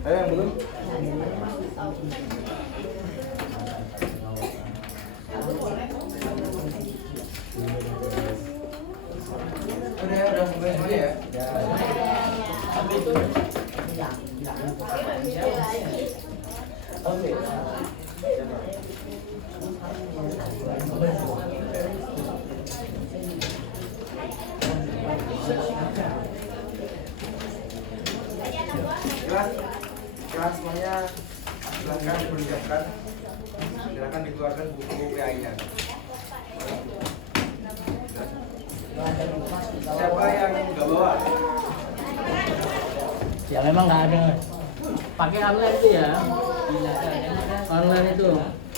Yang belum? Udah mulai semuanya ya? Oke. Jelas semuanya, silakan dipersiapkan, silakan dikeluarkan buku PAI-nya. Siapa yang nggak bawa? Ya memang nggak ada. Pakai online itu ya. Online itu.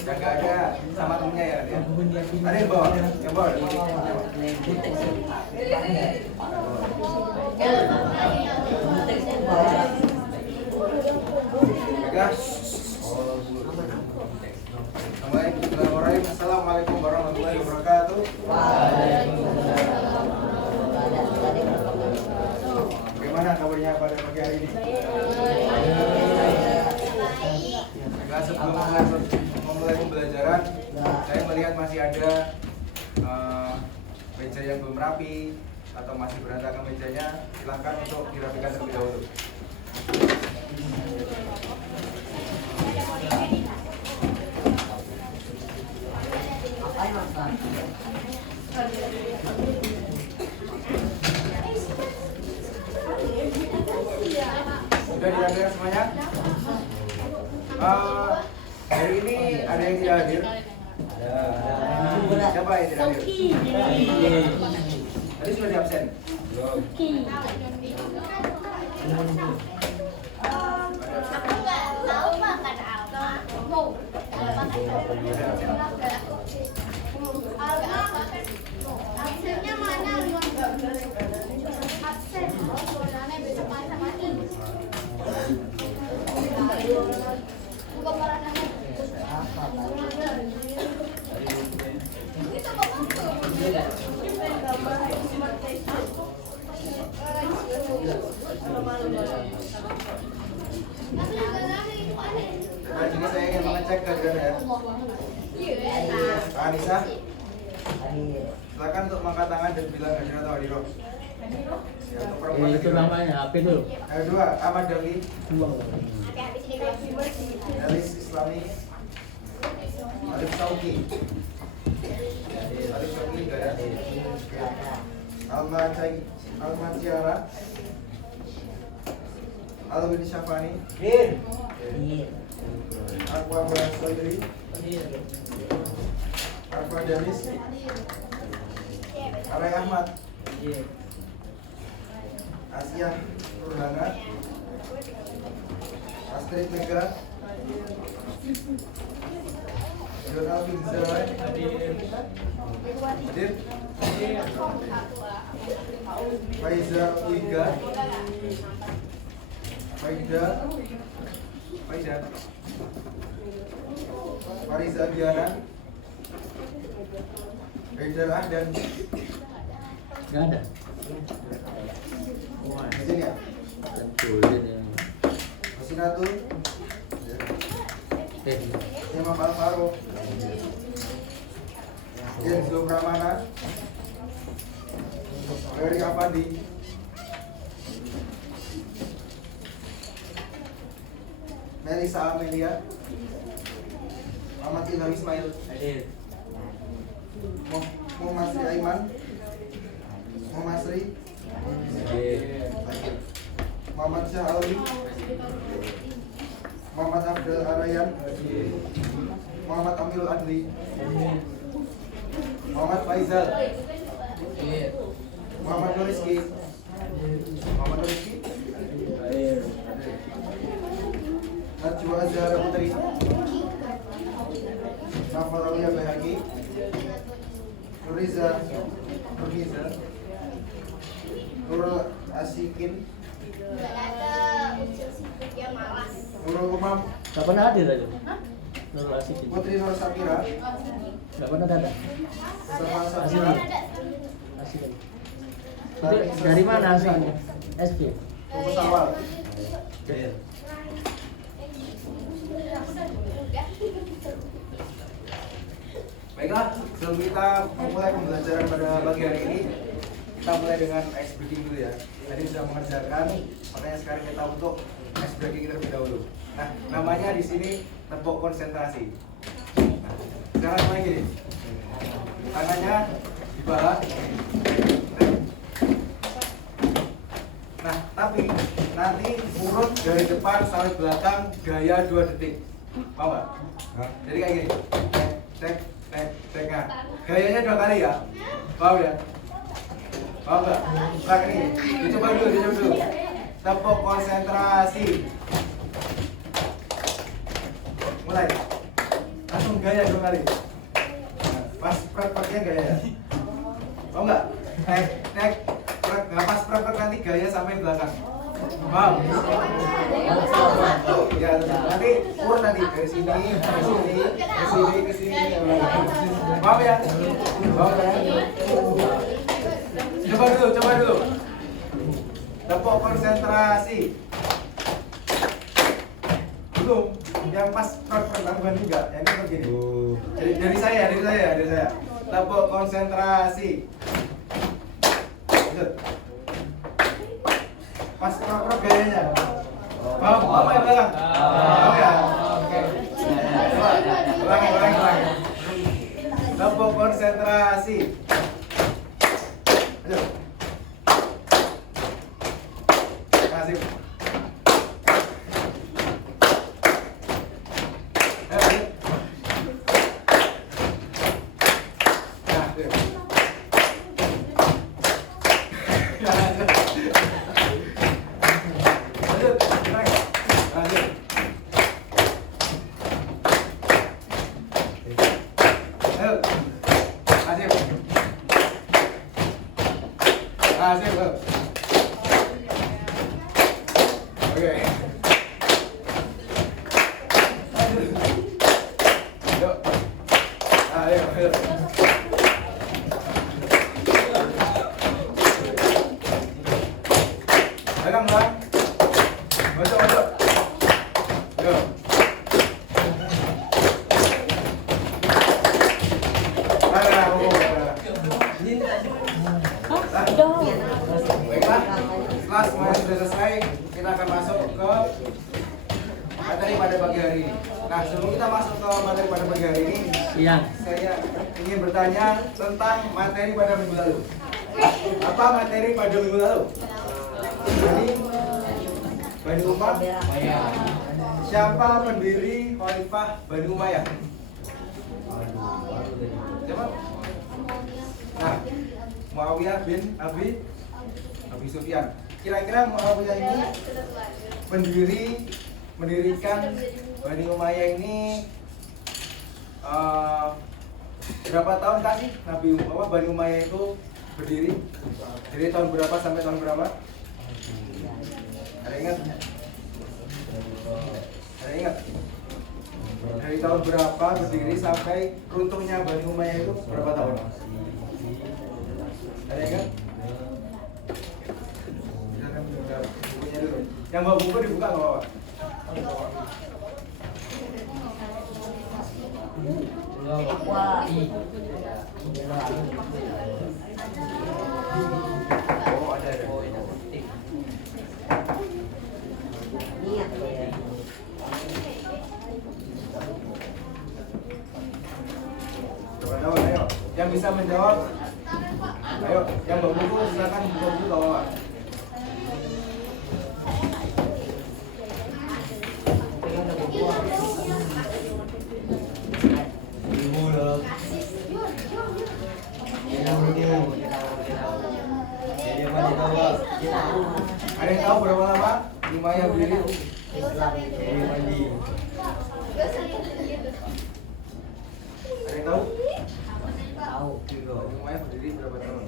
Yang nggak ada sama temennya ya? Ada yang bawa? Yang bawa? Assalamualaikum warahmatullahi wabarakatuh. Bagaimana kabarnya pada pagi hari ini? Sebelum memulai pembelajaran, saya melihat masih ada meja yang belum rapi atau masih berantakan mejanya. Silahkan untuk dirapikan terlebih dahulu. Sudah dirapikan semuanya? Hari ini ada yang tidak hadir? Siapa yang tidak hadir? Tadi sudah di absen? Aku nggak tahu makan apa. Absennya mana? Absen. Soalnya besok main sama ini. Bukan parah Nah, ini saya ingin mengecek kehadiran ya. Anissa, silakan untuk mengangkat tangan dan bilang hadir atau hadir. Ya, untuk perempuan Itu namanya HP tuh. Yang kedua, Ahmad Dali, Elis Islami, Alif Sauki, Alif Sauki juga ya. Alman Ciara, Alwin Syafani, Aqua Soiri, Aqua Danis, Aray Ahmad, Asia Nurhana, Astrid Mega, Donald Pinzai, hadir, Faiza Wiga, Faida, Fariza Diana, Haidar Ahdan. Nggak ada. Di sini ya? Tentuin yang. Masinatul, Imam Al-Faruq, Jenzlo Pramana, Ferry Afandi, Melisa Amelia, Ahmad Ilham Ismail, Muhammad Sri Aiman, Muhammad Sri, Muhammad Syah Alwi, Muhammad Abdul Arayan, Muhammad Amil Adli, Muhammad Faizal, Muhammad Nuriski, Najwa Azhara Putri, Nafal Aulia Bahaki, Nuriza, Nurul Asikin, Nurul Umam, Nggak pernah hadir aja. Nurul Asikin. Putri Nur Sapira, Nggak pernah ada. Sama Asli. Sapira, Asikin. Itu dari mana asalnya? SP. Fokus awal. Baiklah, sebelum kita memulai pembelajaran pada pagi hari ini, kita mulai dengan ice breaking dulu ya. Tadi sudah mengerjakan, makanya sekarang kita untuk ice breaking terlebih dahulu. Nah, namanya di sini tepuk konsentrasi. Nah, sekarang mulai gini. Tangannya di paha. Nah, tapi nanti urut dari depan sampai belakang gaya 2 detik. Paham nggak? Jadi kayak gini. Cek. Nah, gayanya 2 kali ya. Paham ya? Paham nggak? Nah, ini. Dicoba dulu. Tepuk konsentrasi. Mulai. Langsung gaya 2 kali. Nah, pas prakteknya gaya ya. Paham nggak? Tek. Nah, pas praktek nanti gaya sampai belakang. Paham? Ya, nanti urut nanti dari sini, ke sini. Paham ya? Paham ya? Coba dulu. Tepuk konsentrasi. Belum. Yang pas bukan juga. Yang ini begini. Dari saya. Tepuk konsentrasi. Pas proper gayanya. Paham? Apa ya belakang? Paham ya? Oke. Ulangi. Tepuk konsentrasi. Ayo. Kasih. Asik. Oke. Ayo. Pegang, Bang. Masuk. Yo. Baiklah, setelah semuanya sudah selesai, kita akan masuk ke materi pada pagi hari ini. Nah, sebelum kita masuk ke materi pada pagi hari ini, saya ingin bertanya tentang materi pada minggu lalu. Apa materi pada minggu lalu? Jadi, Bani Umayyah. Siapa pendiri Khalifah Bani Umayyah? Siapa? Nah, Muawiyah bin Abi Sufyan. Kira-kira Muawiyah ini mendirikan Bani Umayyah ini berapa tahun kasih Bani Umayyah itu berdiri? Dari tahun berapa sampai tahun berapa? Ada ingat? Dari tahun berapa berdiri sampai runtuhnya Bani Umayyah itu berapa tahun? Ada ingat? Silakan buka bukunya dulu. Yang bawa buku dibuka nggak apa-apa. Oh, ada. Coba jawab, ayo. Yang bisa menjawab, ayo. Yang bawa buku silakan buka buku ke bawah. Ada yang tahu berapa lama Umayyah berdiri? Ada yang tahu? Umayyah berdiri berapa tahun?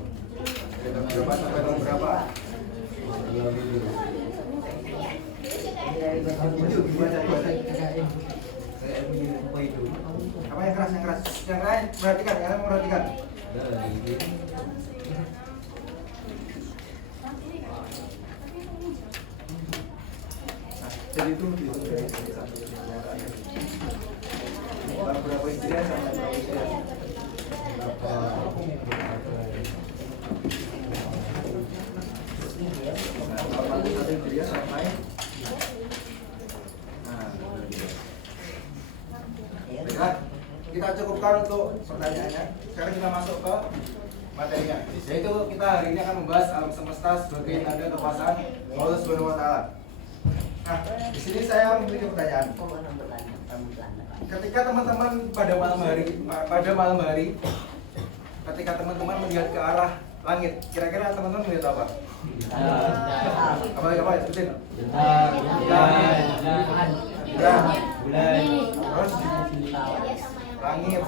Dari tahun berapa sampai tahun berapa? Dibaca. Apa yang keras? Yang lain perhatikan, kalian memperhatikan. Jadi itu dihitung dari satu berapa istrinya sampai berapa istrinya? Sampai. Nah, baiklah, kita cukupkan untuk pertanyaannya. Sekarang kita masuk ke materinya, yaitu kita hari ini akan membahas alam semesta sebagai tanda kekuasaan Allah Subhanahu wa Ta'ala. Nah, di sini saya memiliki pertanyaan. Ketika teman-teman pada malam hari, ketika teman-teman melihat ke arah langit, kira-kira teman-teman melihat apa? Apa sebutin? Terus langit,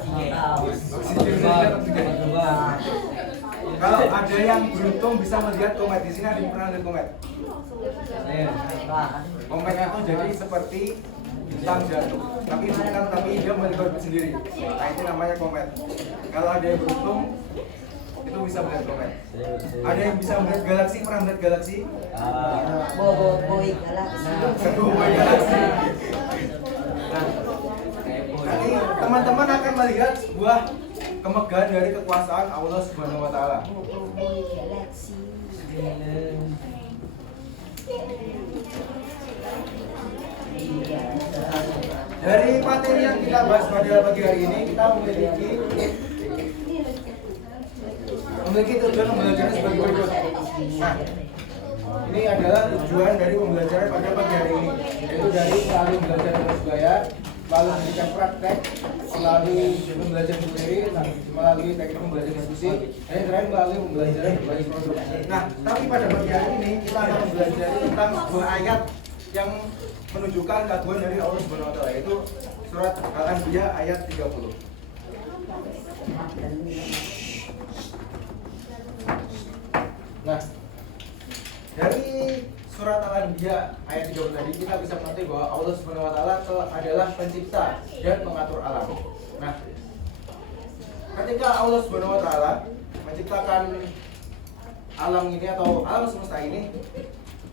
kalau ada yang beruntung bisa melihat komet, di sini ada yang pernah lihat komet? Kometnya itu jadi seperti bintang jatuh, tapi dia memiliki orbit sendiri. Nah, itu namanya komet. Kalau ada yang beruntung itu bisa melihat komet. Ada yang bisa melihat galaksi, pernah melihat galaksi? Boy galaksi. Nah, nanti teman-teman akan melihat sebuah kemegahan dari kekuasaan Allah Subhanahu wa Ta'ala. Boy galaksi. Dari materi yang kita bahas pada pagi hari ini, kita memiliki tujuan pembelajaran sebagai berikut. Nah, ini adalah tujuan dari pembelajaran pada pagi hari ini, yaitu dari melalui belajar terus belajar, lalu memberikan praktek, melalui pembelajaran sendiri, melalui teknik pembelajaran diskusi, dan yang terakhir melalui pembelajaran berbasis produk. Nah, tapi pada pagi hari ini kita akan belajar tentang sebuah ayat yang menunjukkan keagungan dari Allah Subhanahu wa Ta'ala, yaitu surat Al-Anbiya ayat 30. Nah, dari surat Al-Anbiya ayat 30 tadi kita bisa mengerti bahwa Allah Subhanahu wa Ta'ala adalah pencipta dan mengatur alam. Nah, ketika Allah Subhanahu wa Ta'ala menciptakan alam ini atau alam semesta ini,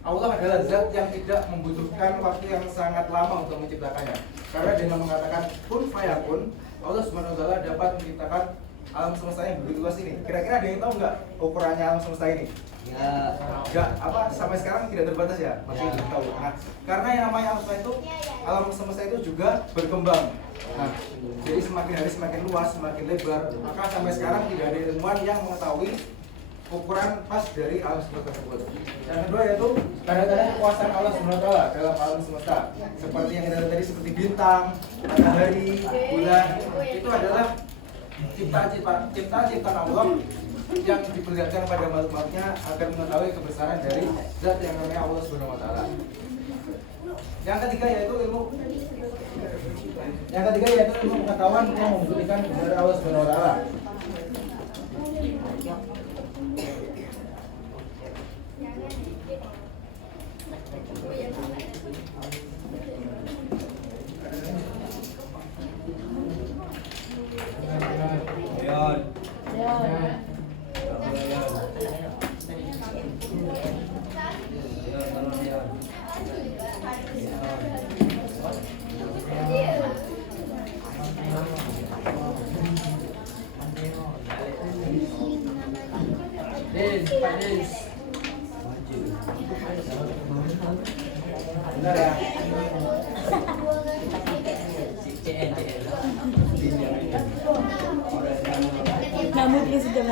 Allah adalah zat yang tidak membutuhkan waktu yang sangat lama untuk menciptakannya. Karena dengan mengatakan kun fayakun, Allah Subhanahu wa Ta'ala dapat menciptakan alam semesta yang begitu luas ini. Kira-kira ada yang tahu nggak ukurannya alam semesta ini? Ya. Nggak, sampai sekarang tidak terbatas ya? Masih belum tahu. Nah, karena yang namanya alam semesta itu juga berkembang. Nah, jadi semakin hari semakin luas, semakin lebar. Maka sampai sekarang tidak ada ilmuwan yang mengetahui ukuran pas dari alam semesta tersebut. Yang kedua yaitu tanda-tanda kekuasaan Allah Subhanahu wa Ta'ala dalam alam semesta. Seperti yang kita lihat tadi, seperti bintang, matahari, bulan, itu adalah ciptaan Allah yang diperlihatkan pada makhluk-makhluknya agar mengetahui kebesaran dari zat yang namanya Allah Subhanahu wa Ta'ala. Yang ketiga yaitu ilmu pengetahuan yang membuktikan kebesaran Allah Subhanahu wa Ta'ala. Benar ya? Namun dia sejam.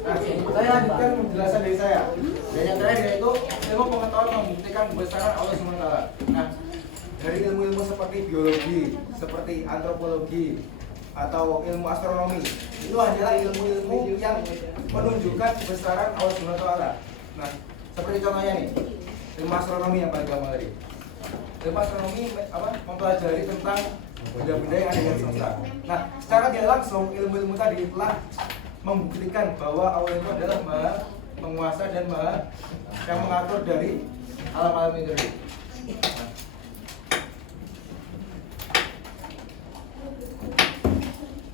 Nah, saya lanjutkan penjelasan dari saya. Dan yang terakhir yaitu ilmu pengetahuan membuktikan kebesaran Allah Subhanahu wa Ta'ala. Nah, dari ilmu-ilmu seperti biologi, seperti antropologi, atau ilmu astronomi, itu adalah ilmu-ilmu yang menunjukkan kebesaran Allah Subhanahu wa Ta'ala. Nah, seperti contohnya nih, ilmu astronomi yang paling gampang tadi. Ilmu astronomi mempelajari tentang benda-benda yang ada di alam semesta. Nah, secara tidak langsung ilmu-ilmu tadi telah membuktikan bahwa Allah itu adalah Maha Penguasa dan Maha yang mengatur dari alam-alam itu.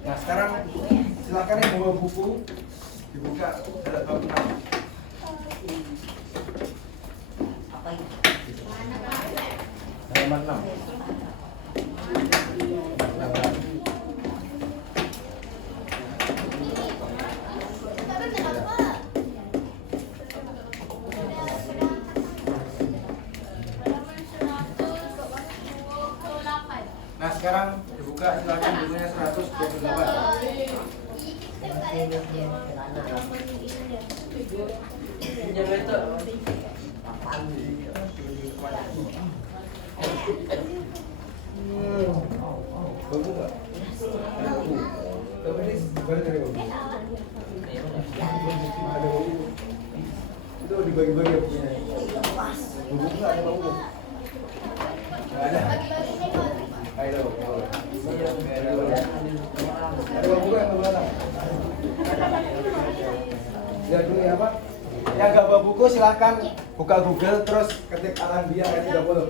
Nah, sekarang silakan yang bawa buku dibuka pada bab 6. Apa itu? Halaman 6. sekarang dibuka, silakan bukunya 128. Bagus nggak? Ada buku. Tapi ini balik dari buku. Ada buku. Itu dibagi-bagi ya bukunya. Buku nggak ada buku. Nggak ada. Ayo. Ada buku yang belakang. Lihat dulu ya Pak. Yang nggak bawa buku silahkan buka Google terus ketik Alandia ayat 30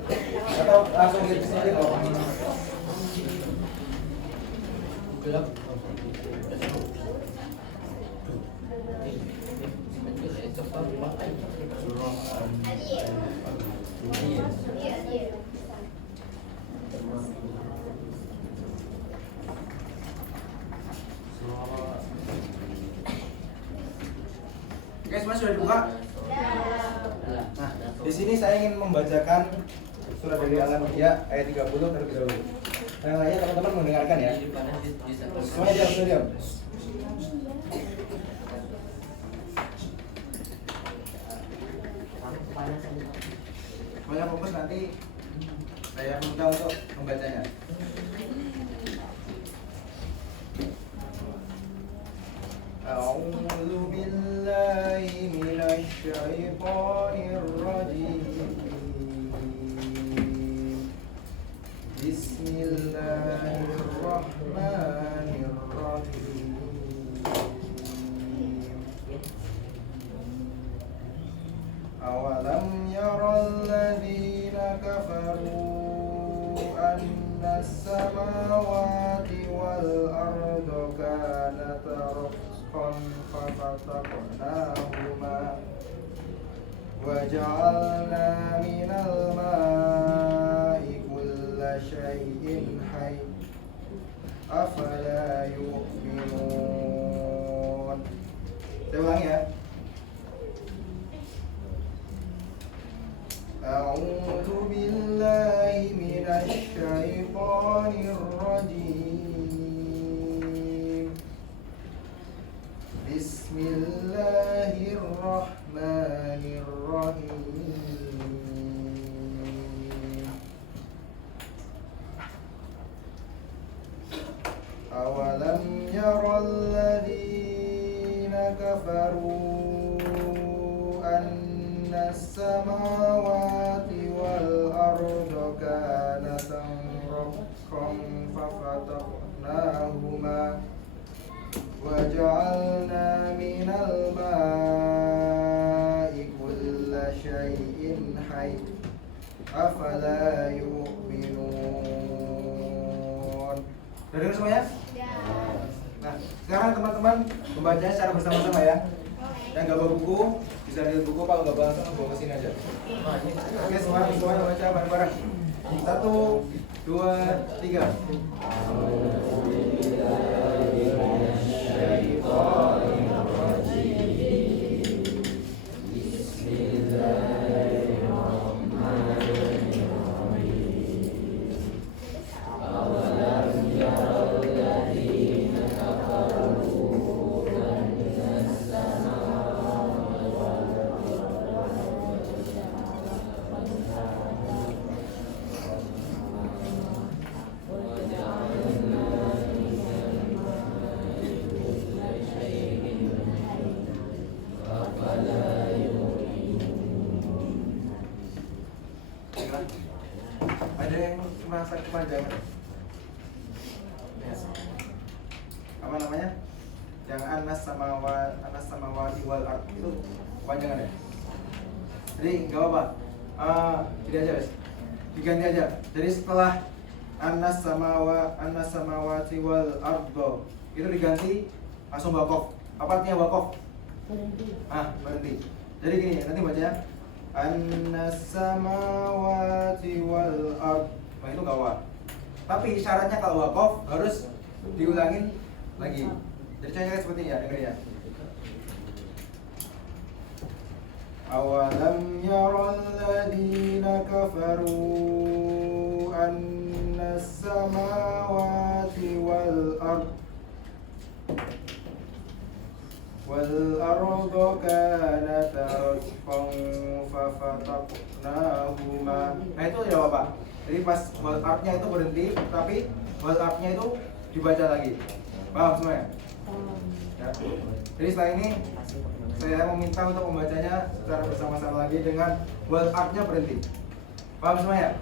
atau langsung lihat di sini loh. Oke, semua sudah dibuka? Nah, di sini saya ingin membacakan surat dari Al-Anbiya ayat 30 terlebih dahulu. Yang lainnya teman-teman mendengarkan ya. Semuanya diam, semua diam. Semuanya fokus, nanti saya minta untuk membacanya. أعوذ بالله من الشيطان الرجيم بسم الله الرحمن الرحيم أولم يرى الذين كفروا أن السماوات والأرض كانتا ففتقناهما وجعلنا من الماء كل شيء حي أفلا يؤمنون. Saya ulang ya. أعوذ بالله من الشيطان الرجيم بسم الله الرحمن الرحيم أولم يرى الذين كفروا أن السماوات والأرض كانتا رتقا ففتقناهما وجعلنا من الماء كل شيء حي أفلا يؤمنون. Sudah dengar semuanya? Nah, sekarang teman-teman membacanya secara bersama-sama ya. Yang nggak bawa buku bisa lihat buku, kalau nggak bawa langsung bawa ke sini aja. Oke, semuanya baca bareng-bareng. 1, 2, 3. Ada yang merasa kepanjangan? Apa namanya? Yang anas samawati wal ard itu kepanjangan ya? Jadi nggak apa-apa. Tidak aja guys. Diganti aja. Jadi setelah anas samawati wal ardo itu diganti langsung wakof. Apa artinya wakof? Berhenti. Berhenti. Jadi gini, nanti bacanya Annas samawati wal ard. Nah, itu gak wa. Tapi syaratnya kalau wakof harus diulangin lagi. Jadi contohnya seperti ini ya, dengerin ya. Awalam yaral ladina kafaru annas samawati wal ard wal arda kanata ratqan fafataqnahuma. Nah itu ya Bapak. Jadi pas wal ardnya itu berhenti, tapi wal ardnya itu dibaca lagi. Paham semua ya? Ya. Jadi setelah ini saya meminta untuk membacanya secara bersama-sama lagi dengan wal ardnya berhenti. Paham semua ya?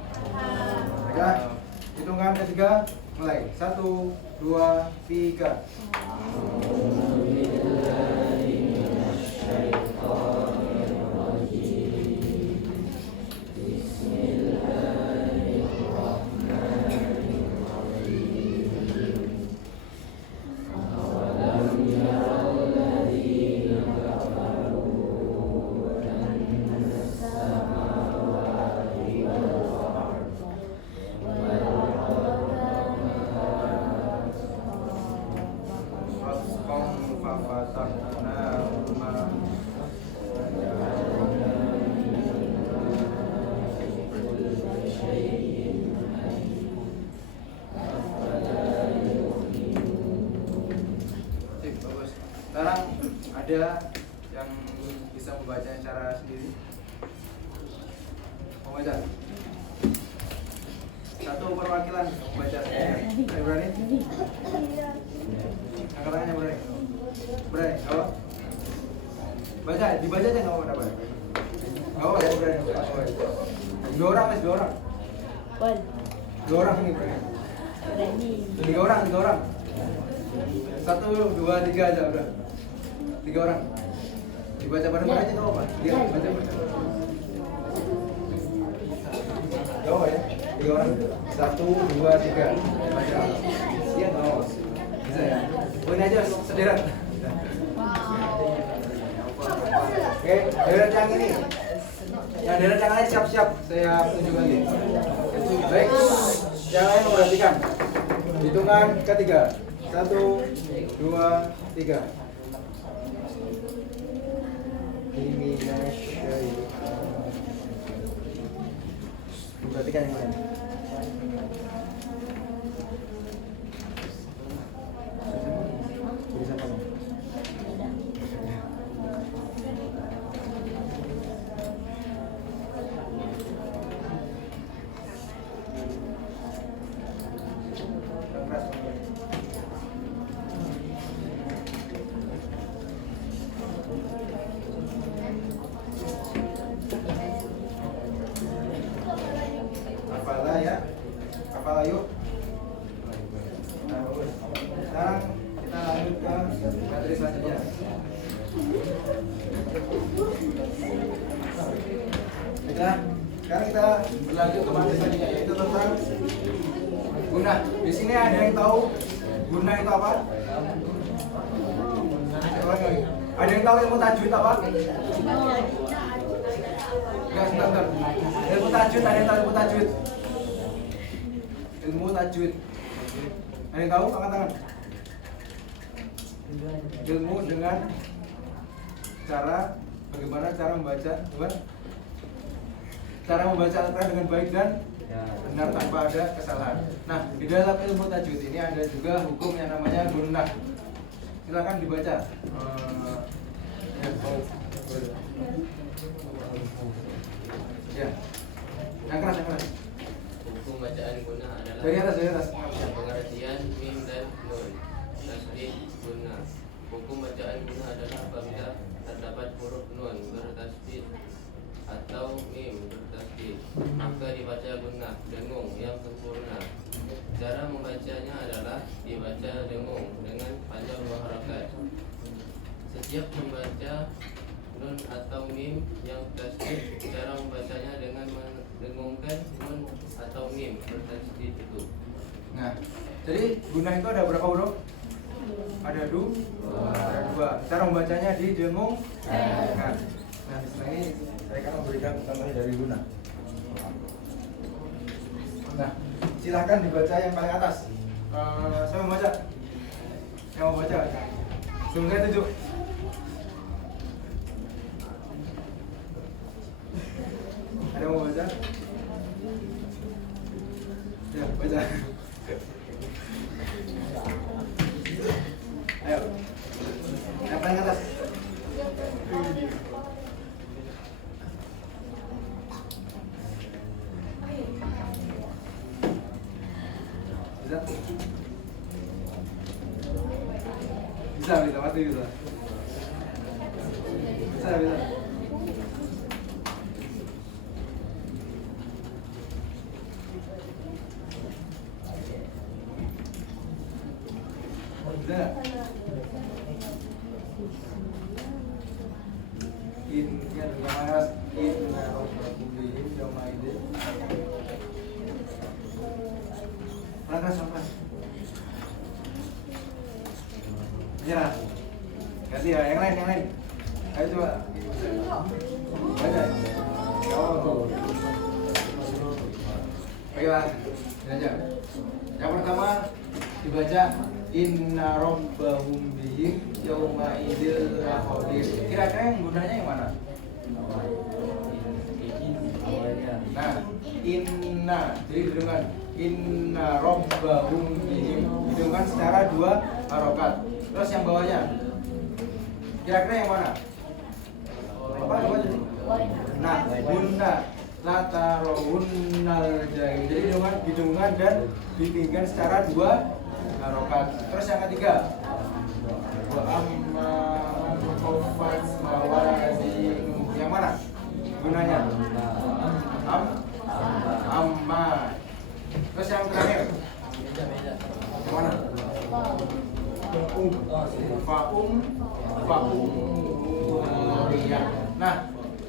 Ya. Hitungan ketiga mulai. 1, 2, 3. Sekarang ada yang bisa membaca secara sendiri? Mau baca? Satu perwakilan membaca. Ayo berani? Angkat tangannya berani? Berani? Apa? Baca, dibaca aja nggak apa-apa. Nggak apa-apa ya berani? Dua orang mas, dua orang. Dua orang ini berani. Tiga orang. 1, 2, 3 aja udah. 3 orang. Dibaca bareng-bareng aja nggak apa-apa. Dia baca. Jawab ya. 3 orang. 1, 2, 3. Baca. Iya nggak apa-apa. Bisa ya. Oh ini aja sederhana. Oke, deret yang ini. Yang deret yang lain siap-siap. Saya tunjuk lagi. Baik. Yang lain memperhatikan. Hitungan ketiga. 1, 2, 3. Perhatikan yang lain. Bisa apa? Hafallah ya, hafallah yuk. Nah, bagus. Sekarang kita lanjut ke materi selanjutnya. Nah, sekarang kita berlanjut ke materi selanjutnya yaitu tentang guna. Di sini ada yang tahu guna itu apa? Ada yang tahu ilmu tajwid apa? Enggak, sebentar. Ilmu tajwid, ada yang tahu ilmu tajwid? Ilmu tajwid. Ada yang tahu? Angkat tangan. Ilmu dengan cara bagaimana cara membaca, coba. Cara membaca Al-Quran dengan baik dan benar tanpa ada kesalahan. Nah, di dalam ilmu tajwid ini ada juga hukum yang namanya gunnah. Silakan dibaca. Ya. Yang keras. Hukum bacaan guna adalah Dari atas. pengertian mim dan nun. Tasdid guna. Hukum bacaan guna adalah apabila terdapat huruf nun bertasdid atau mim bertasdid, maka dibaca guna dengung yang sempurna. Cara membacanya adalah dibaca dengung dengan panjang dua harakat. Setiap membaca nun atau mim yang tasdid, cara membacanya dengan mendengungkan nun atau mim bertasdid itu. Nah, jadi guna itu ada berapa huruf? Ada dua. Cara membacanya didengung. Nah, di sini saya akan memberikan contohnya dari guna. Nah, silahkan dibaca yang paling atas. Saya mau baca. Yang mau baca. Sebelum saya tunjuk. Ada yang mau baca? Ya, baca. Bisa? Bisa, pasti bisa. Bisa. Bisa nggak? Yang pertama inna rabbakum bihim yawma idzin. Langkah sampai. Menyerah. Ganti ya, yang lain. Ayo coba. Baca. Oh. Baiklah. Baca. Yang pertama dibaca inna rabbahum bihim yawma idzil laqadir. Kira-kira yang gunanya yang mana? Nah, inna jadi dengan inna rabbahum bihim hidungkan secara 2 harokat. Terus yang bawahnya kira-kira yang mana? Apa jadi? Nah, bunda latarawunnal jahim. Jadi hidungan dan ditinggikan secara 2 harokat. Terus yang ketiga wa amma khaffat mawazinu. Yang mana gunanya? Amma. Terus yang terakhir yang mana? Nah,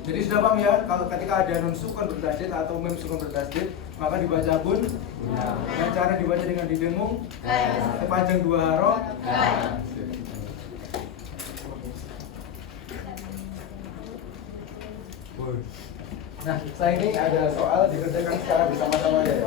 jadi sudah paham ya, kalau ketika ada nun sukun bertasydid atau mim sukun bertasydid, maka dibaca bun. Dengan cara dibaca dengan didengung sepanjang 2 harokat. Nah, saya ini ada soal dikerjakan secara bersama-sama ya.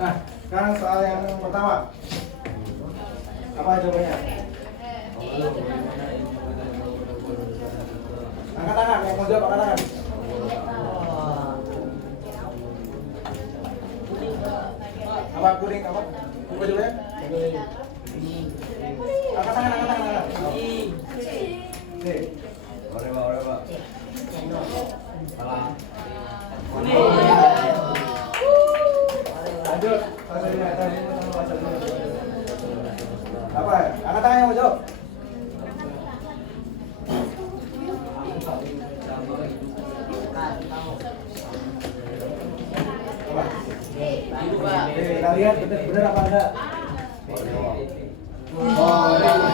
Nah, sekarang soal yang pertama. Apa jawabannya? Angkat tangan, yang mau jawab angkat tangan. Apa kuning apa? Apa jawabannya? Angkat tangan. Nih. Oreba. Salah. Lanjut. Apa? Angkat tangan yang mau jawab. Kita lihat benar apa enggak? Oh, jangan.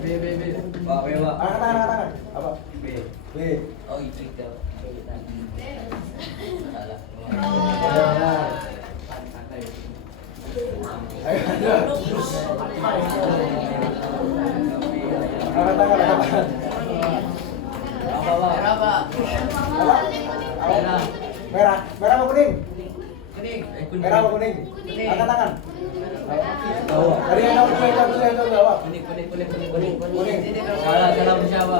B. Angkat tangan. Apa? B. Oh itu. Merah apa kuning? Merah apa kuning? Angkat tangan. Dari yang jawab. Kuning. Salah bersiapa.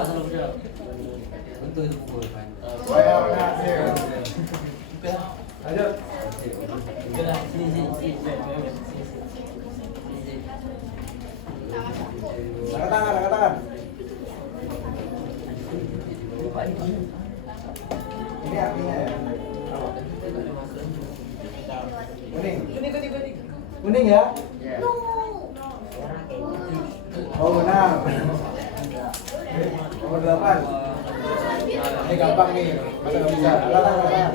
Untuk itu pukul. Saya berhasil. Lanjut. Sini. Angkat tangan. Ini artinya ya. Kuning ya? Oh benar. Nomor 8. Ini gampang nih, masa nggak bisa. Angkat tangan.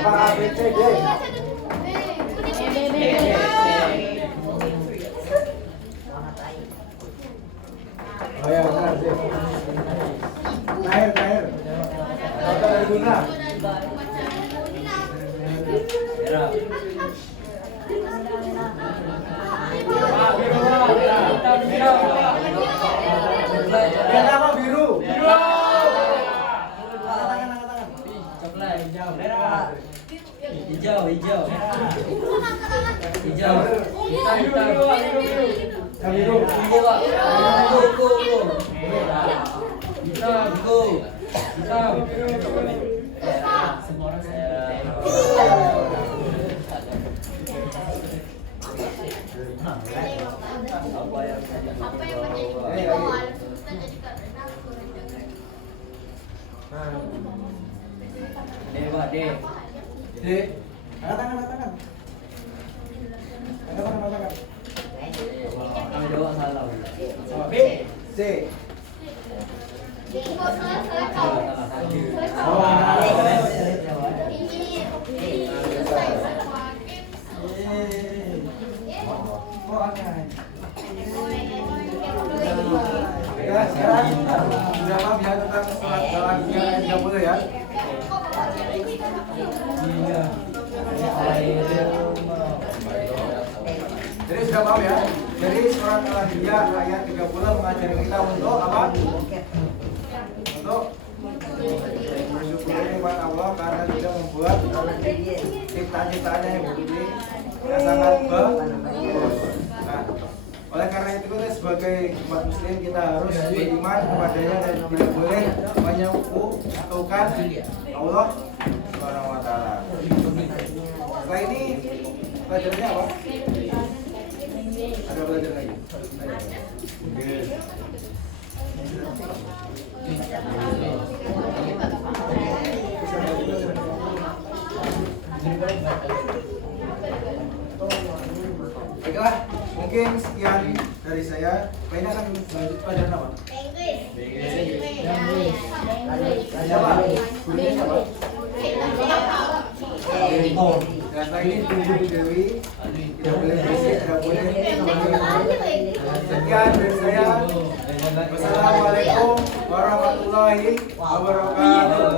Apa A, B, C, D? Oh ya, benar sih. Terakhir. Kata dari guna. Merah apa biru? Coklat, hijau, merah. Hijau, hijau. Hijau. Hitam, hitam. Yang biru. Hitam, hitam. Semua orang saya. Apa yang menjadi bawaan kita jadi karena kurang dengar. Dewa, deh. D. Angkat tangan, angkat tangan. Angkat tangan, angkat tangan. Kami dewa salah. B. C. Kok salah kau? Ini selesai semakin. Oh, aneh. Ya, sekarang sudah paham ya tentang sholat dalam yang 30 ya. Jadi sudah paham ya. Jadi surat Al-Anbiya ayat 30 mengajari kita untuk apa? Untuk bersyukur nikmat Allah karena tidak membuat ciptaan-ciptaannya yang begitu yang sangat bagus. Nah, oleh karena itu kita sebagai umat muslim kita harus beriman kepadanya dan tidak boleh menyekutukan Allah Subhanahu wa taala. Setelah ini pelajarannya apa? Ada pelajaran lagi? Baiklah, mungkin sekian dari saya. Pak ini akan lanjut pelajaran apa? Inggris. Siapa? Gurunya siapa? Dan setelah ini tunggu Dewi. Tidak boleh berisik, tidak boleh. Sekian dari saya. Wassalamualaikum warahmatullahi wabarakatuh.